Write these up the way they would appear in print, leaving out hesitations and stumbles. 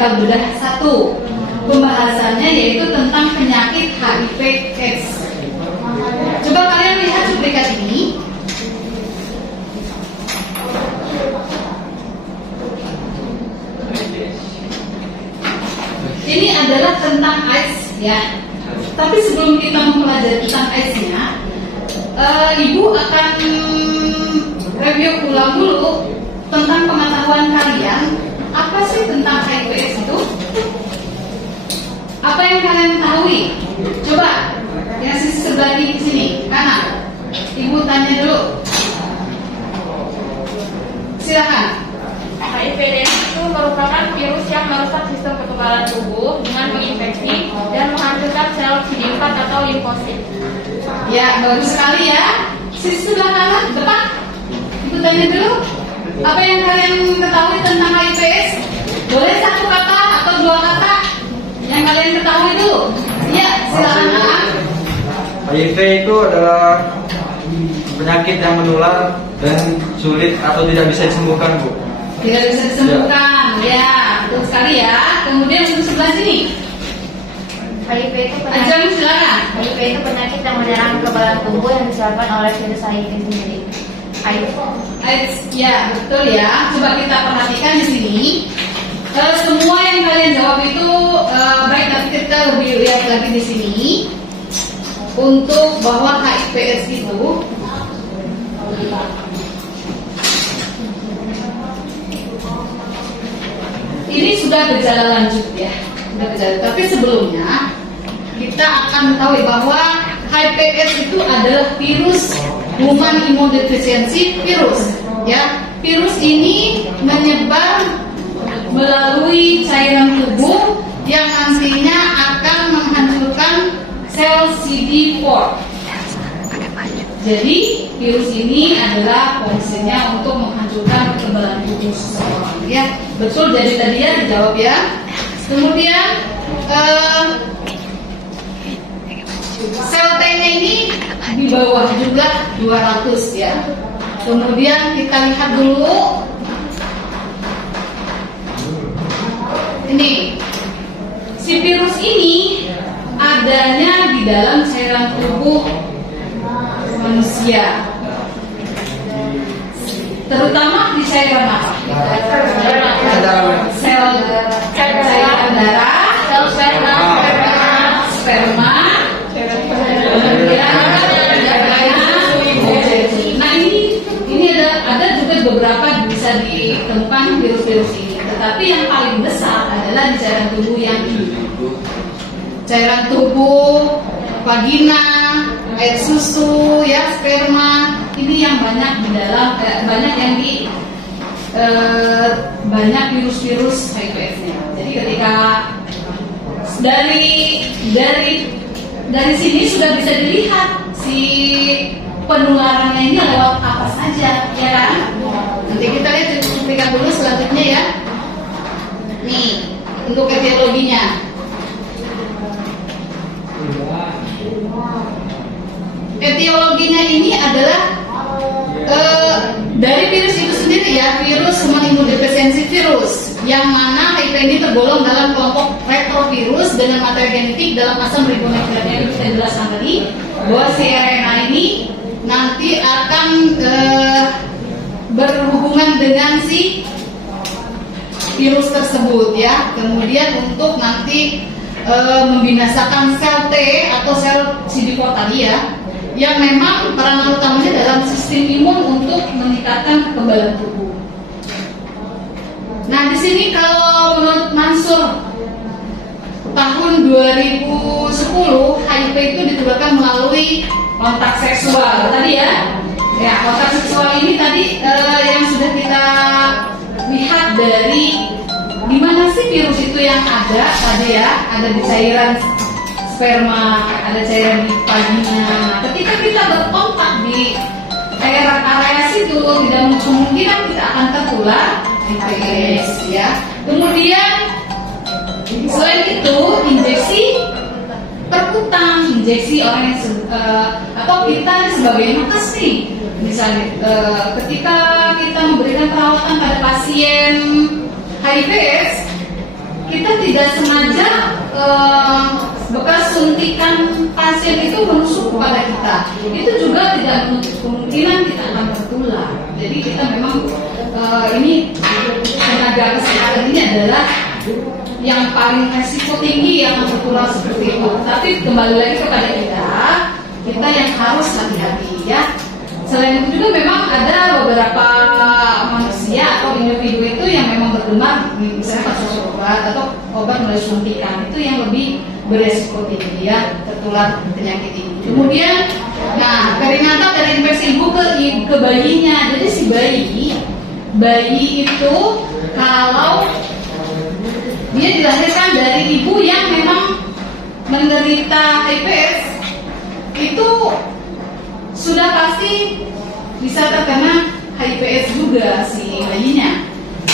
Medikal Bedah 1. Pembahasannya yaitu tentang penyakit HIV/AIDS. Coba kalian lihat cuplikan ini. Ini adalah tentang AIDS ya. Tapi sebelum kita mempelajari tentang AIDS-nya, Ibu akan review ulang dulu tentang pengetahuan kalian. Apa sih tentang HIV/AIDS itu? Apa yang kalian ketahui? Coba yang sisi sebelah di sini kanan. Ibu tanya dulu. Silakan. HIV/AIDS itu merupakan virus yang merusak sistem kekebalan tubuh dengan menginfeksi dan menghancurkan sel CD4 atau limfosit. Ya, bagus sekali ya. Sisi sebelah kanan, depan. Ibu tanya dulu. Apa yang kalian ketahui tentang HIV/AIDS? Boleh satu kata atau dua kata yang kalian ketahui dulu. Ya, silakan. HIV itu adalah penyakit yang menular dan sulit atau tidak bisa disembuhkan, Bu. Tidak bisa disembuhkan, ya, betul sekali ya. Kemudian untuk sebelah sini, HIV itu Ajeng silakan. HIV itu penyakit yang menyerang kekebalan tubuh yang disebabkan oleh virus HIV sendiri. AIDS, ya betul ya. Coba kita perhatikan di sini. Semua yang kalian jawab itu baik, nanti kita lebih lihat lagi di sini untuk bahwa HIV/AIDS itu ini sudah berjalan lanjut ya, sudah berjalan. Tapi sebelumnya kita akan mengetahui bahwa HIV/AIDS itu adalah virus human immunodeficiency virus. Ya, virus ini menyebar melalui cairan tubuh yang nantinya akan menghancurkan sel CD4. Jadi virus ini adalah fungsinya untuk menghancurkan kekebalan tubuh seseorang. Ya, betul. Jadi tadi ya dijawab ya. Kemudian sel T-nya ini di bawah jumlah 200 ya. Kemudian kita lihat dulu. Ini si virus ini adanya di dalam cairan tubuh manusia, terutama di cairan apa? Sel cairan darah, sel sperma, kemudian nah ini ada juga beberapa bisa ditemukan virus-virus ini. Tetapi yang paling besar adalah di cairan tubuh yang ini. Cairan tubuh, vagina, air susu, ya, sperma. Ini yang banyak di dalam, banyak yang di banyak virus-virus HIV/AIDS-nya. Jadi ketika dari sini sudah bisa dilihat si penularannya ini lewat apa saja, ya kan? Nanti kita lihat cuplikan dulu selanjutnya ya. Nih, untuk etiologinya. Etiologinya ini adalah dari virus itu sendiri ya, virus human immunodeficiency virus, yang mana HIV ini tergolong dalam kelompok retrovirus dengan materi genetik dalam asam ribonukleotida. Kita jelaskan tadi bahwa si RNA ini nanti akan berhubungan dengan si virus tersebut ya. Kemudian untuk nanti membinasakan sel T atau sel CD4 tadi ya, yang memang peranan utamanya dalam sistem imun untuk meningkatkan kekebalan tubuh. Nah, di sini kalau menurut Mansur tahun 2010 HIV itu ditularkan melalui kontak seksual tadi ya. Ya, kontak seksual ini tadi yang sudah kita lihat dari di mana sih virus itu yang ada tadi ya, ada di cairan sperma, ada cairan di vagina. Ketika kita berkontak di area situ, tidak kemungkinan kita akan tertular HIV/AIDS ya. Kemudian selain itu injeksi perkutang, injeksi orang yang atau kita sebagai nakes nih, misalnya ketika kita memberikan perawatan pada pasien HIV/AIDS, kita tidak sengaja bekas suntikan pasien itu menusuk kepada kita, itu juga tidak menutup kemungkinan kita akan tertular. Jadi kita memang ini tenaga kesehatan ini adalah yang paling resiko tinggi yang tertular seperti itu. Tapi kembali lagi kepada kita yang harus hati-hati ya. Selain itu juga memang ada beberapa manusia atau individu itu yang memang bergemar misalnya konsumsi obat atau obat melalui suntikan, itu yang lebih beresiko tinggi ya tertular penyakit ini. Kemudian, nah perinatan dari infeksi ibu ke bayinya. Jadi si bayi itu kalau dia dilahirkan dari ibu yang memang menderita HIV/AIDS, itu sudah pasti bisa terkena HIV/AIDS juga si bayinya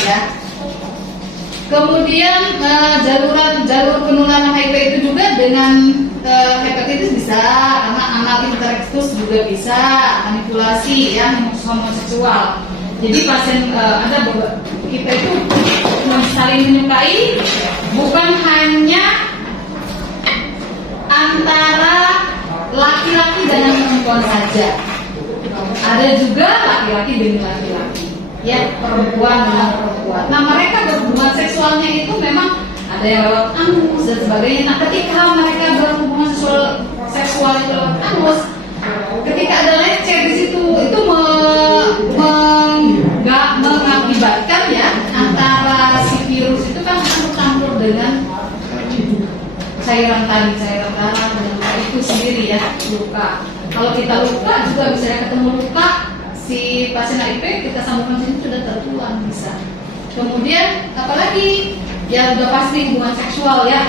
ya. Kemudian jalur penularan HIV itu juga dengan hepatitis bisa, karena anal interrektus juga bisa, manipulasi ya, homoseksual. Jadi pasien ada kita itu saling menyukai bukan hanya antara laki-laki dan perempuan saja, ada juga laki-laki dengan laki-laki ya, perempuan dengan perempuan. Nah mereka berhubungan seksualnya itu memang ada yang lewat anus dan sebagainya. Nah ketika mereka berhubungan seksual itu lewat anus, ketika ada lecet di situ, itu mengakibatkan ya, antara si virus itu kan campur dengan cairan darah dan itu sendiri ya, luka. Kalau kita luka juga bisa ketemu luka si pasien HIV, kita sambungkan sini sudah tertular bisa. Kemudian apalagi ya udah pasti hubungan seksual ya,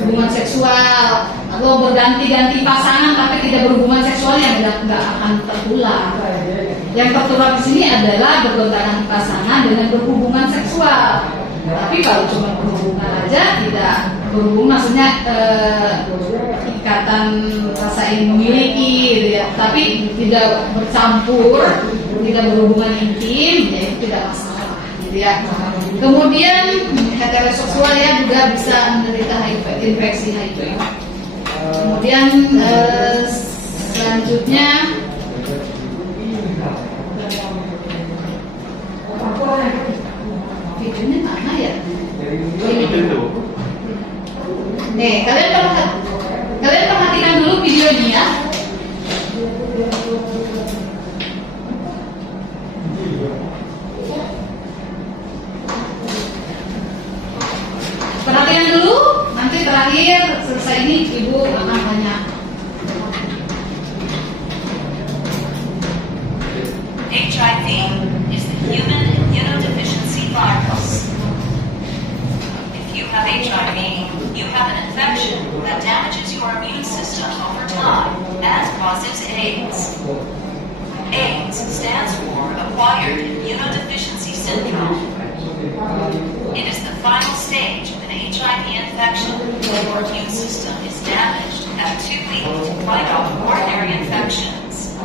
hubungan seksual atau berganti-ganti pasangan tapi tidak berhubungan seksual yang nggak akan tertular. Yang tertular di sini adalah berganti pasangan dengan berhubungan seksual. Tapi kalau cuma berhubungan aja, tidak berhubungan maksudnya ikatan rasa ingin memiliki gitu ya, tapi tidak bercampur, tidak berhubungan intim, ya itu tidak masalah gitu ya. Kemudian heteroseksual ya juga bisa menderita HIV, infeksi HIV. Kemudian selanjutnya videonya mana ya? Nih, kalian perhatikan dulu videonya ya. Perhatikan dulu, nanti terakhir selesai ini ibu akan tanya. HIV is the human immunodeficiency virus. If you have HIV, you have an infection that damages your immune system over time and causes AIDS. AIDS stands for Acquired Immunodeficiency Syndrome. It is the final stage of an HIV infection when your immune system is damaged and too weak to fight off ordinary infections.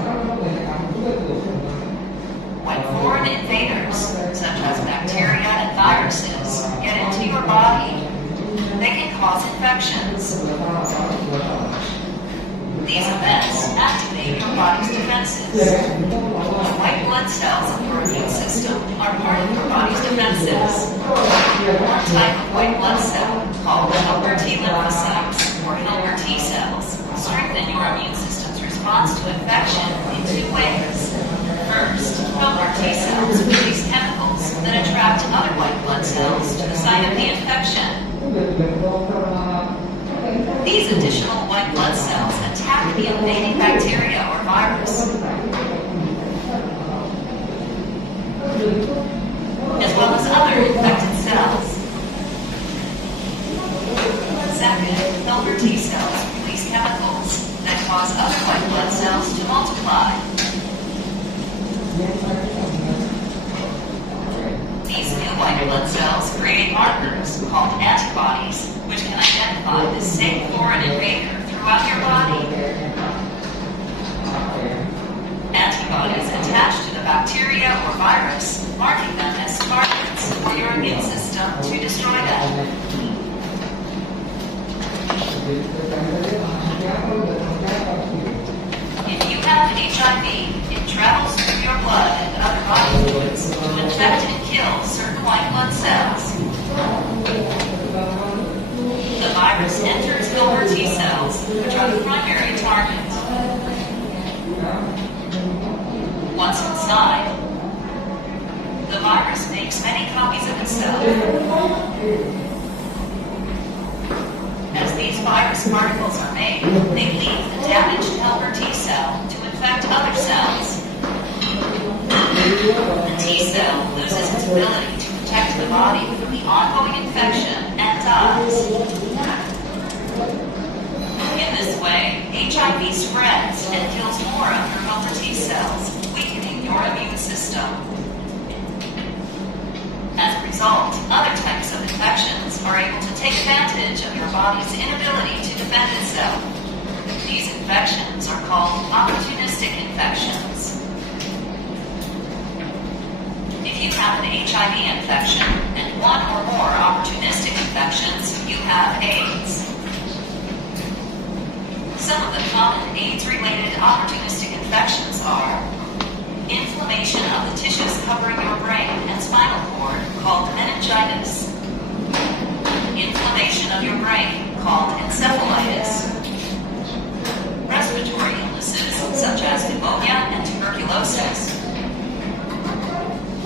When foreign invaders, such as bacteria and viruses, get into your body, they can cause infections. These events activate your body's defenses. The white blood cells of your immune system are part of your body's defenses. One type of white blood cell, called helper T lymphocytes, or helper T cells, strengthen your immune system's response to infection in two ways. First, helper T cells release chemicals that attract other white blood cells to the site of the infection. These additional white blood cells attack the invading bacteria or virus, as well as other infected cells. Second, helper T cells release chemicals that cause other white blood cells to multiply. These new white blood cells create markers called antibodies, which can identify the safe foreign invader throughout your body. Antibodies attach to the bacteria or virus, marking them as targets for your immune system to destroy them. If you have HIV, it travels through your blood and other body fluids to infect and kill certain white blood cells. The virus enters helper T cells, which are the primary target. Once inside, the virus makes many copies of itself. As these virus particles are made, they leave the damaged helper T cell to infect other cells. The T cell loses its ability to protect the body from the ongoing infection and dies. In this way, HIV spreads and kills more of your helper T cells, weakening your immune system. As a result, other types of infections are able to take advantage of your body's inability to defend itself. These infections are called opportunistic infections. If you have an HIV infection and one or more opportunistic infections, you have AIDS. Some of the common AIDS-related opportunistic infections are inflammation of the tissues covering your brain and spinal cord, called meningitis. Inflammation of your brain, called encephalitis. Respiratory illnesses, such as pneumonia and tuberculosis.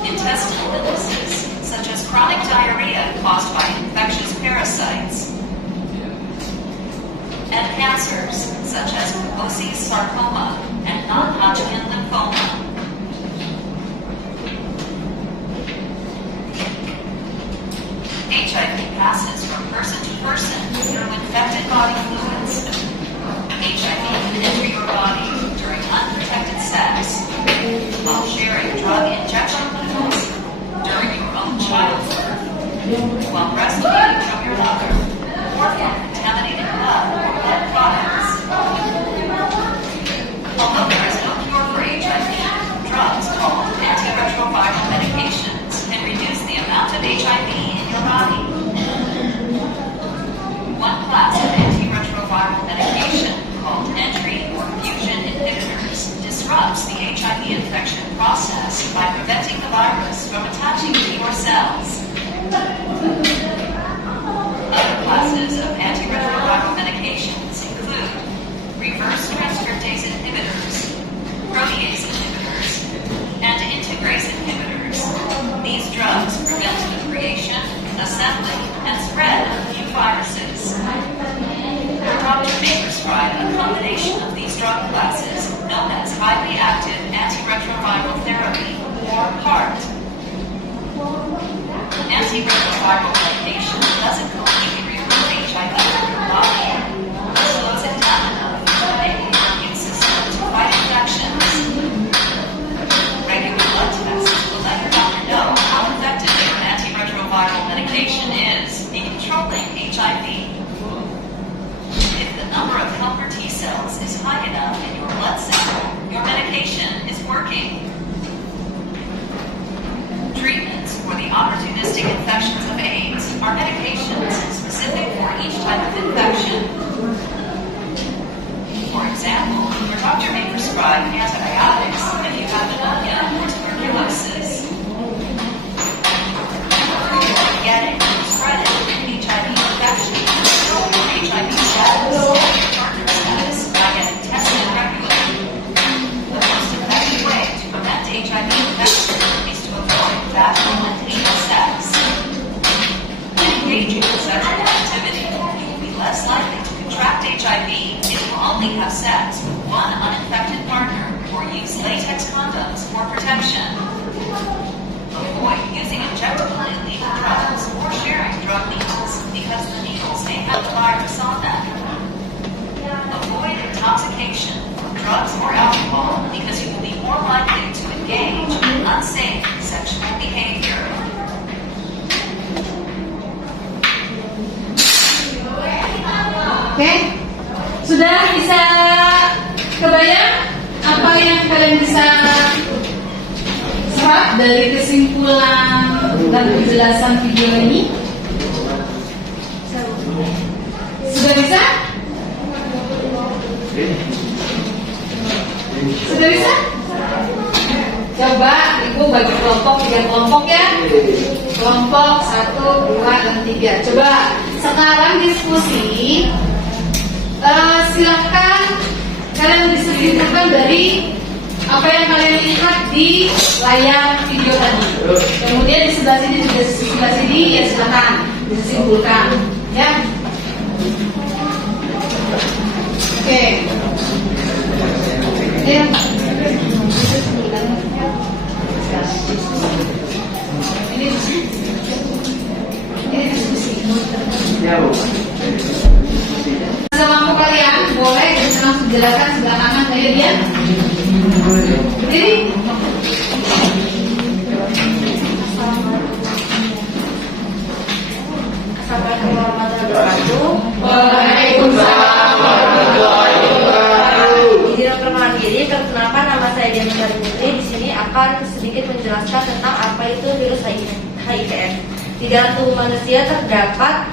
Intestinal illnesses, such as chronic diarrhea caused by infectious parasites. And cancers, such as Kaposi's sarcoma and non-Hodgkin lymphoma. HIV passes from person to person through infected body fluids. HIV can enter your body during unprotected sex, while sharing drug injection needles, during your own childbirth, while breastfeeding from your mother, or from contaminated blood or blood products. Although there is no cure for HIV, drugs called antiretroviral medications can reduce the amount of HIV in your body. One class of antiretroviral medication, called entry or fusion inhibitors, disrupts the HIV infection process by preventing the virus from attaching to your cells. Other classes of antiretroviral medications include reverse transcriptase inhibitors, protease inhibitors, and integrase inhibitors. These drugs prevent the creation, assembly, and spread of new viruses. Your doctor may prescribe a combination of these drug classes known as highly active antiretroviral therapy, or HAART. Antiretroviral medication doesn't completely remove HIV from your body, but slows it down enough to enable your immune system to fight infections. Regular blood tests will let your doctor know how effective your antiretroviral medication is in controlling HIV. If the number of helper T cells is high enough in your blood sample, your medication is working. Treatments for the opportunistic infections of AIDS are medications specific for each type of infection. For example, your doctor may prescribe antibiotics if you have pneumonia or tuberculosis. Improve getting or spreading an HIV infection, know your HIV status and your partner status by getting tested regularly. The most effective way to prevent HIV infection is to avoid vaginal and anal sex. When engaging in sexual activity, you will be less likely to contract HIV if you only have sex with one uninfected partner or use latex condoms for protection. Avoid using injectable illegal drugs or sharing drug needles because the needles may have the virus on them. Avoid intoxication from drugs or alcohol because you will be more likely to engage in unsafe sexual behavior. Oke, sudah bisa kebayang apa yang kalian bisa serap dari kesimpulan dan penjelasan video ini? Sudah bisa? bagi kelompok, 3 kelompok ya. Kelompok 1, 2, dan 3. Coba sekarang diskusi. Silahkan kalian bisa simpulkan dari apa yang kalian lihat di layar video tadi. Kemudian di sebelah sini juga sebelah sini ya silakan bisa simpulkan ya. Oke. Ya. Ini diskusi. Semampu kalian boleh bisa langsung jelaskan sebelah kanan saya dia. Berdiri. Assalamualaikum warahmatullahi wabarakatuh. Waalaikumsalam warahmatullahi wabarakatuh. Izin perkenalan diri, perkenalkan nama saya Dian Sari Putri. Di sini akan sedikit menjelaskan tentang apa itu virus HIV/AIDS. Di dalam tubuh manusia terdapat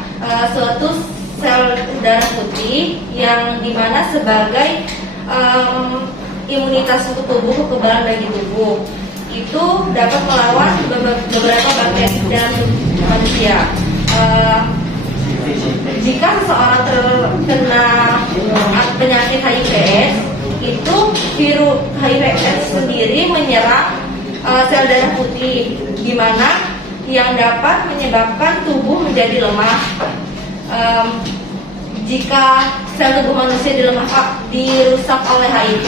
suatu sel darah putih yang dimana sebagai imunitas untuk tubuh, kekebalan bagi tubuh itu dapat melawan beberapa bakteri dalam tubuh manusia. Jika seseorang terkena penyakit HIV/AIDS, itu virus HIV/AIDS sendiri menyerang sel darah putih, di mana yang dapat menyebabkan tubuh menjadi lemah. Jika sel tubuh manusia dirusak oleh HIV,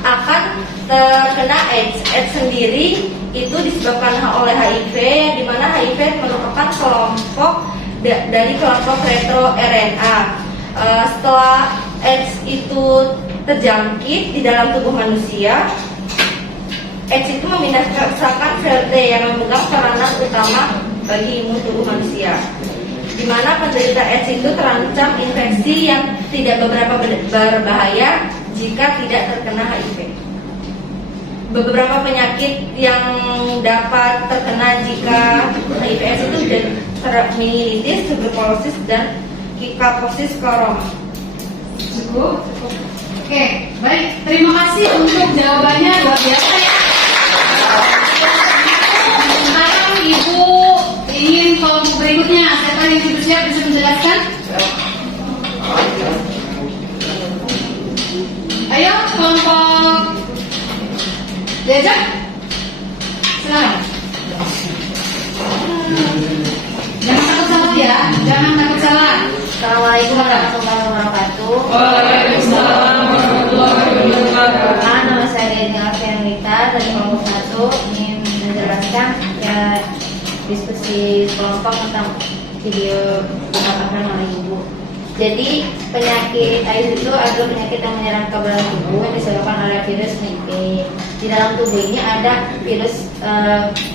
akan terkena AIDS. AIDS sendiri itu disebabkan oleh HIV, di mana HIV merupakan kelompok dari kelompok retro-RNA. Setelah AIDS itu terjangkit di dalam tubuh manusia, AIDS itu membinasakan sel T yang memegang peranan utama bagi imun tubuh manusia, di mana penderita AIDS itu terancam infeksi yang tidak berbahaya jika tidak terkena HIV. Beberapa penyakit yang dapat terkena jika HIV/AIDS itu meningitis, tuberkulosis, dan kikaposis koroma. Cukup? Oke, baik. Terima kasih untuk jawabannya, luar biasa ya. Sekarang Ibu ingin kelompok berikutnya. Siapa yang sudah siap bisa menjelaskan? Ayo, kelompok diajak. Silakan. Jangan takut salah ya, jangan takut salah. Assalamualaikum warahmatullahi wabarakatuh. Waalaikumsalam warahmatullahi wabarakatuh. Nama saya Dian Alfianita dari kelompok 1 ingin menjelaskan ya diskusi kelompok tentang video dipaparkan oleh Ibu. Jadi penyakit AIDS itu adalah penyakit yang menyerang kekebalan tubuh yang disebabkan oleh virus HIV. Di dalam tubuh ini ada virus,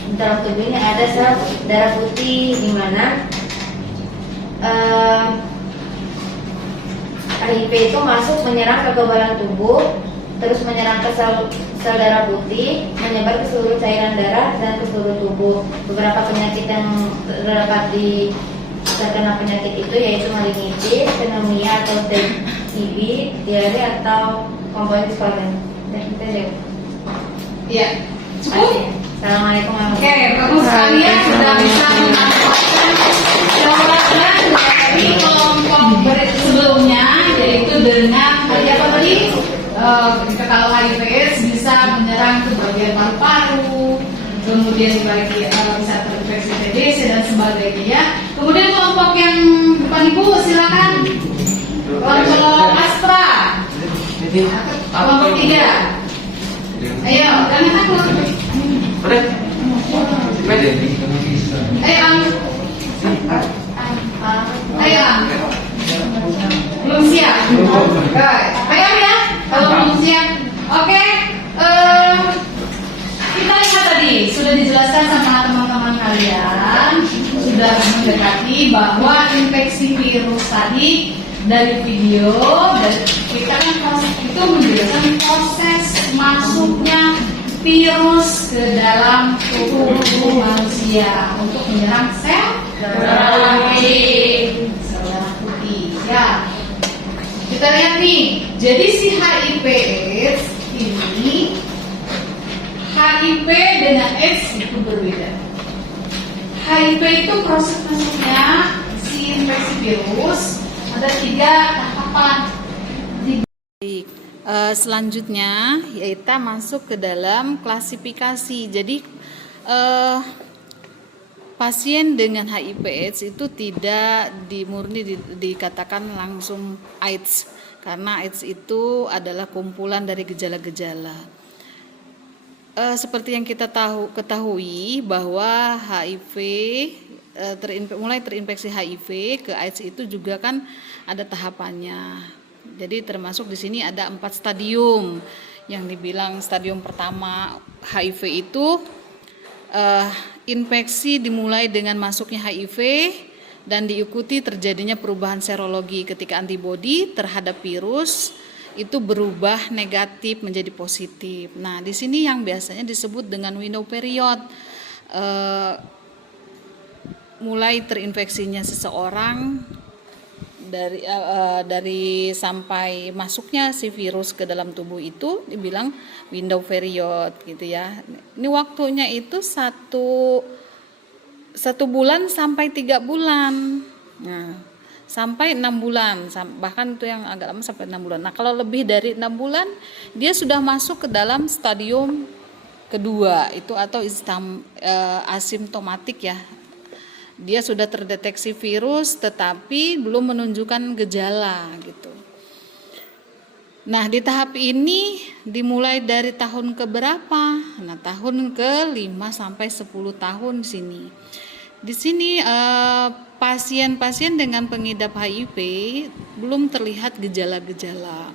di dalam tubuh ini ada sel darah putih, di mana HIV itu masuk menyerang kekebalan tubuh, terus menyerang ke sel darah putih, menyebar ke seluruh cairan darah dan ke seluruh tubuh. Beberapa penyakit yang terdapat di terkena penyakit itu yaitu meningitis, pneumonia atau TB, diare atau komposis kolagen. Iya. Cukup? Assalamualaikum warahmatullahi Oke, bagus sekalian sudah bisa mendapatkan jawaban dari kelompok sebelumnya, yaitu dengan tadi apa tadi? Kalau HIV/AIDS bisa menyerang ke bagian paru-paru, kemudian bisa terinfeksi TBC dan sebagainya ya. Kemudian kelompok yang depan Ibu silakan. Kelompok Astra. Kelompok 3. Ayo, jangan takut. Udah. Pede. Ayo, ayo. Belum siap. Ayo ya, kalau belum siap. Oke. Kita lihat tadi sudah dijelaskan sama teman-teman kalian, sudah mendekati bahwa infeksi virus tadi dari video, dan kita kan proses itu menjelaskan proses masuknya virus ke dalam tubuh manusia untuk menyerang sel darah putih. Ya, kita lihat nih. Jadi si HIV/AIDS ini HIV dengan AIDS itu berbeda. HIV itu proses masuknya si infeksi virus ada 3 tahapan. Baik, selanjutnya yaitu masuk ke dalam klasifikasi. Jadi pasien dengan HIV/AIDS itu tidak dikatakan langsung AIDS, karena AIDS itu adalah kumpulan dari gejala-gejala. Seperti yang kita ketahui bahwa HIV mulai terinfeksi HIV ke AIDS itu juga kan ada tahapannya. Jadi termasuk di sini ada 4 stadium. Yang dibilang stadium pertama HIV itu infeksi dimulai dengan masuknya HIV dan diikuti terjadinya perubahan serologi ketika antibodi terhadap virus itu berubah negatif menjadi positif. Nah, di sini yang biasanya disebut dengan window period. Mulai terinfeksinya seseorang dari sampai masuknya si virus ke dalam tubuh itu dibilang window period gitu ya. Ini waktunya itu satu bulan sampai 3 bulan. Nah, sampai 6 bulan, bahkan itu yang agak lama sampai 6 bulan. Nah, kalau lebih dari 6 bulan dia sudah masuk ke dalam stadium kedua itu atau asimptomatik ya. Dia sudah terdeteksi virus tetapi belum menunjukkan gejala gitu. Nah, di tahap ini dimulai dari tahun keberapa? Nah, tahun ke-5 sampai 10 tahun sini. Di sini pasien-pasien dengan pengidap HIV belum terlihat gejala-gejala.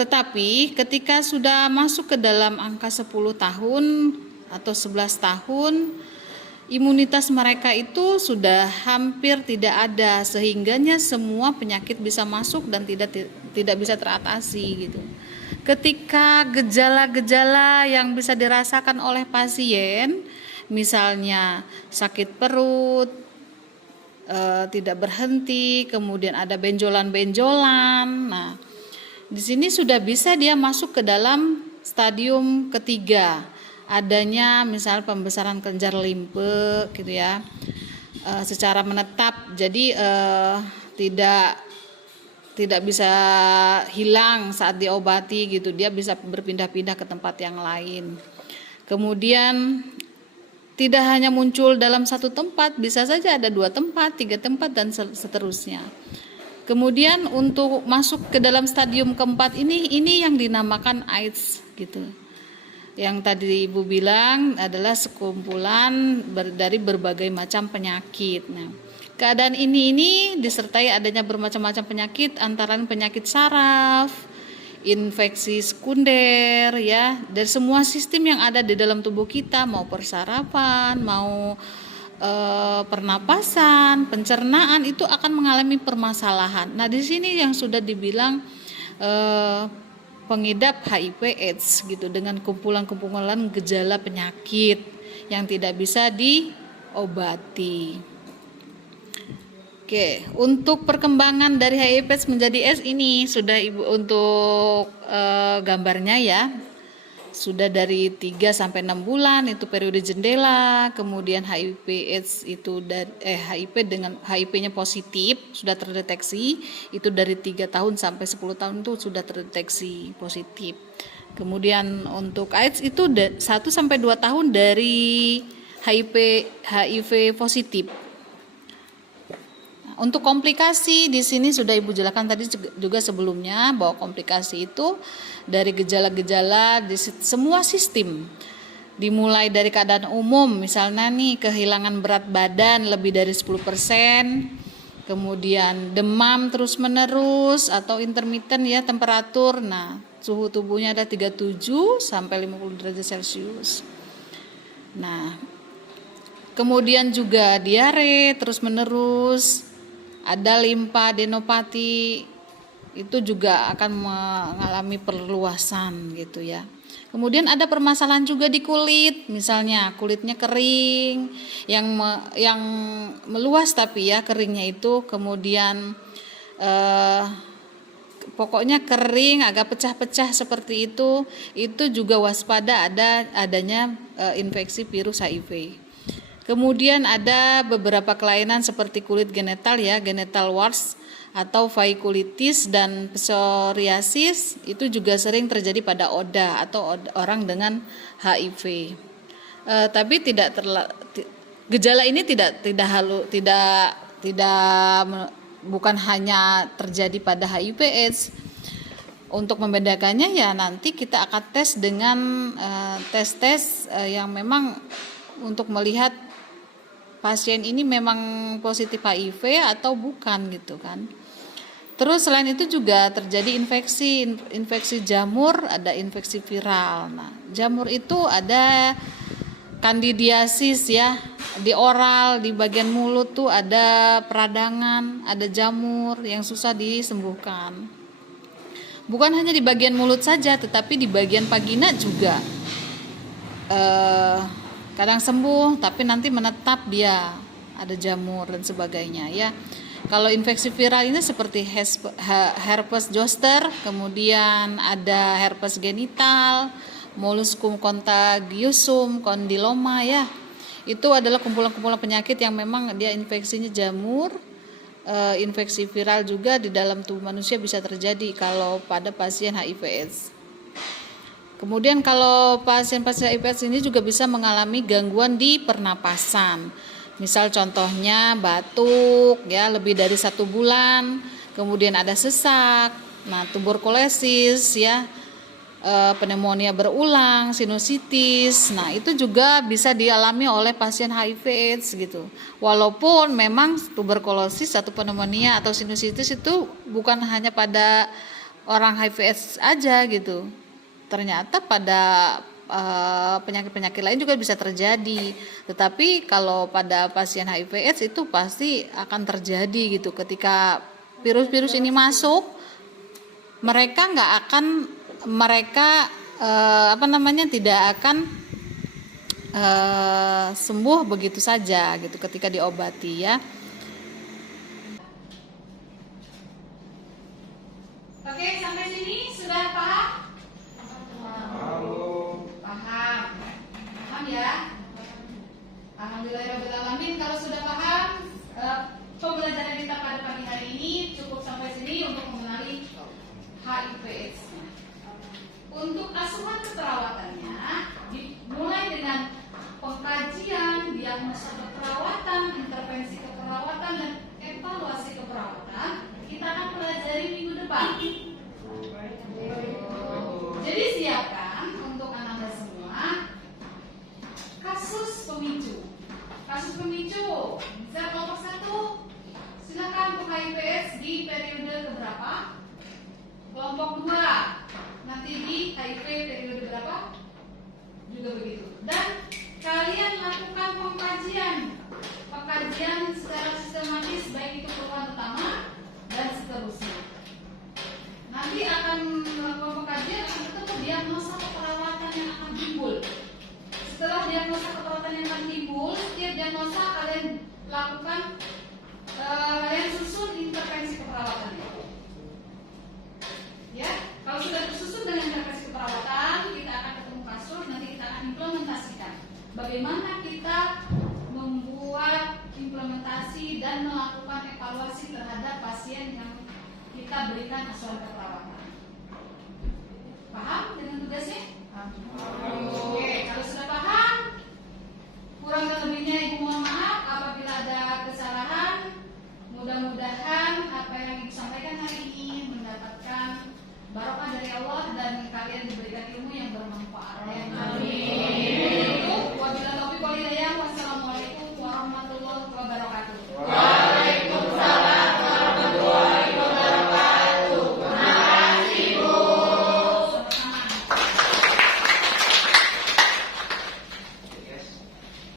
Tetapi ketika sudah masuk ke dalam angka 10 tahun atau 11 tahun, imunitas mereka itu sudah hampir tidak ada, sehingganya semua penyakit bisa masuk dan tidak bisa teratasi gitu. Ketika gejala-gejala yang bisa dirasakan oleh pasien, misalnya sakit perut, tidak berhenti, kemudian ada benjolan-benjolan. Nah, di sini sudah bisa dia masuk ke dalam stadium ketiga. Adanya misal pembesaran kelenjar limfe gitu ya, secara menetap, jadi tidak bisa hilang saat diobati gitu, dia bisa berpindah-pindah ke tempat yang lain. Kemudian tidak hanya muncul dalam satu tempat, bisa saja ada 2 tempat, 3 tempat dan seterusnya. Kemudian untuk masuk ke dalam stadium keempat ini yang dinamakan AIDS gitu. Yang tadi Ibu bilang adalah sekumpulan dari berbagai macam penyakit. Nah, keadaan ini disertai adanya bermacam-macam penyakit, antara penyakit saraf, infeksi sekunder ya, dari semua sistem yang ada di dalam tubuh kita, mau persarafan, mau pernapasan, pencernaan, itu akan mengalami permasalahan. Nah, di sini yang sudah dibilang pengidap HIV/AIDS gitu, dengan kumpulan-kumpulan gejala penyakit yang tidak bisa diobati. Oke, untuk perkembangan dari HIV/AIDS menjadi AIDS ini sudah Ibu untuk gambarnya ya. Sudah dari 3 sampai 6 bulan itu periode jendela, kemudian HIV/AIDS itu HIV-nya positif sudah terdeteksi itu dari 3 tahun sampai 10 tahun itu sudah terdeteksi positif. Kemudian untuk AIDS itu 1 sampai 2 tahun dari HIV positif. Untuk komplikasi di sini sudah Ibu jelaskan tadi juga sebelumnya, bahwa komplikasi itu dari gejala-gejala di semua sistem. Dimulai dari keadaan umum, misalnya nih kehilangan berat badan lebih dari 10%, kemudian demam terus-menerus atau intermittent ya temperatur. Nah, suhu tubuhnya ada 37 sampai 50 derajat Celcius. Nah, kemudian juga diare terus-menerus, ada limfadenopati, itu juga akan mengalami perluasan gitu ya. Kemudian ada permasalahan juga di kulit, misalnya kulitnya kering, yang meluas tapi ya keringnya itu, kemudian pokoknya kering, agak pecah-pecah seperti itu juga waspada adanya infeksi virus HIV. Kemudian ada beberapa kelainan seperti kulit genital ya, genital warts atau vaikulitis dan psoriasis, itu juga sering terjadi pada ODA atau orang dengan HIV. Tapi gejala ini bukan hanya terjadi pada HIV/AIDS. Untuk membedakannya ya nanti kita akan tes dengan tes yang memang untuk melihat pasien ini memang positif HIV atau bukan gitu kan. Terus selain itu juga terjadi infeksi jamur, ada infeksi viral. Nah, jamur itu ada kandidiasis ya, di oral, di bagian mulut tuh ada peradangan, ada jamur yang susah disembuhkan. Bukan hanya di bagian mulut saja, tetapi di bagian vagina juga kadang sembuh, tapi nanti menetap dia, ada jamur dan sebagainya ya. Kalau infeksi viral ini seperti herpes zoster, kemudian ada herpes genital, molluscum contagiosum, kondiloma ya. Itu adalah kumpulan-kumpulan penyakit yang memang dia infeksinya jamur. Infeksi viral juga di dalam tubuh manusia bisa terjadi kalau pada pasien HIV/AIDS. Kemudian kalau pasien-pasien HIV/AIDS ini juga bisa mengalami gangguan di pernapasan. Misal contohnya batuk ya lebih dari 1 bulan, kemudian ada sesak, nah tuberkulosis ya, pneumonia berulang, sinusitis. Nah, itu juga bisa dialami oleh pasien HIV/AIDS gitu. Walaupun memang tuberkulosis atau pneumonia atau sinusitis itu bukan hanya pada orang HIV/AIDS aja gitu. Ternyata pada penyakit-penyakit lain juga bisa terjadi. Tetapi kalau pada pasien HIV/AIDS itu pasti akan terjadi gitu. Ketika virus-virus ini masuk, mereka tidak akan sembuh begitu saja gitu ketika diobati ya. Oke, sampai sini sudah paham? Paham ya? Alhamdulillahirabbil alamin. Kalau sudah paham, pembelajaran kita pada pagi hari ini cukup sampai sini untuk mengenali HIV/AIDS. Untuk asuhan keperawatannya dimulai dengan pengkajian, diagnosa keperawatan, intervensi keperawatan, dan evaluasi keperawatan. Kita akan pelajari minggu depan. Jadi siapkan untuk anak-anak semua kasus pemicu. Kasus pemicu bisa kelompok 1. Silakan untuk HIV/AIDS di periode keberapa? Kelompok 2 nanti di HIV periode berapa? Juga begitu. Dan kalian lakukan pengkajian secara sistematis, baik itu keluhan utama dan seterusnya. Nanti akan melakukan pengkajian, akan ketemu diagnosa keperawatan yang akan timbul. Setelah diagnosa keperawatan yang akan timbul, setiap diagnosa kalian lakukan, kalian susun intervensi keperawatannya. Ya, kalau sudah tersusun dengan intervensi keperawatan, kita akan ketemu kasus, nanti kita akan implementasikan. Bagaimana kita membuat implementasi dan melakukan evaluasi terhadap pasien yang kita berikan asuhan keperawatan. Paham dengan tugasnya? Oke, kalau sudah paham, kurang dan lebihnya Ibu mohon maaf apabila ada kesalahan. Mudah-mudahan apa yang Ibu sampaikan hari ini mendapatkan barokah dari Allah dan kalian diberi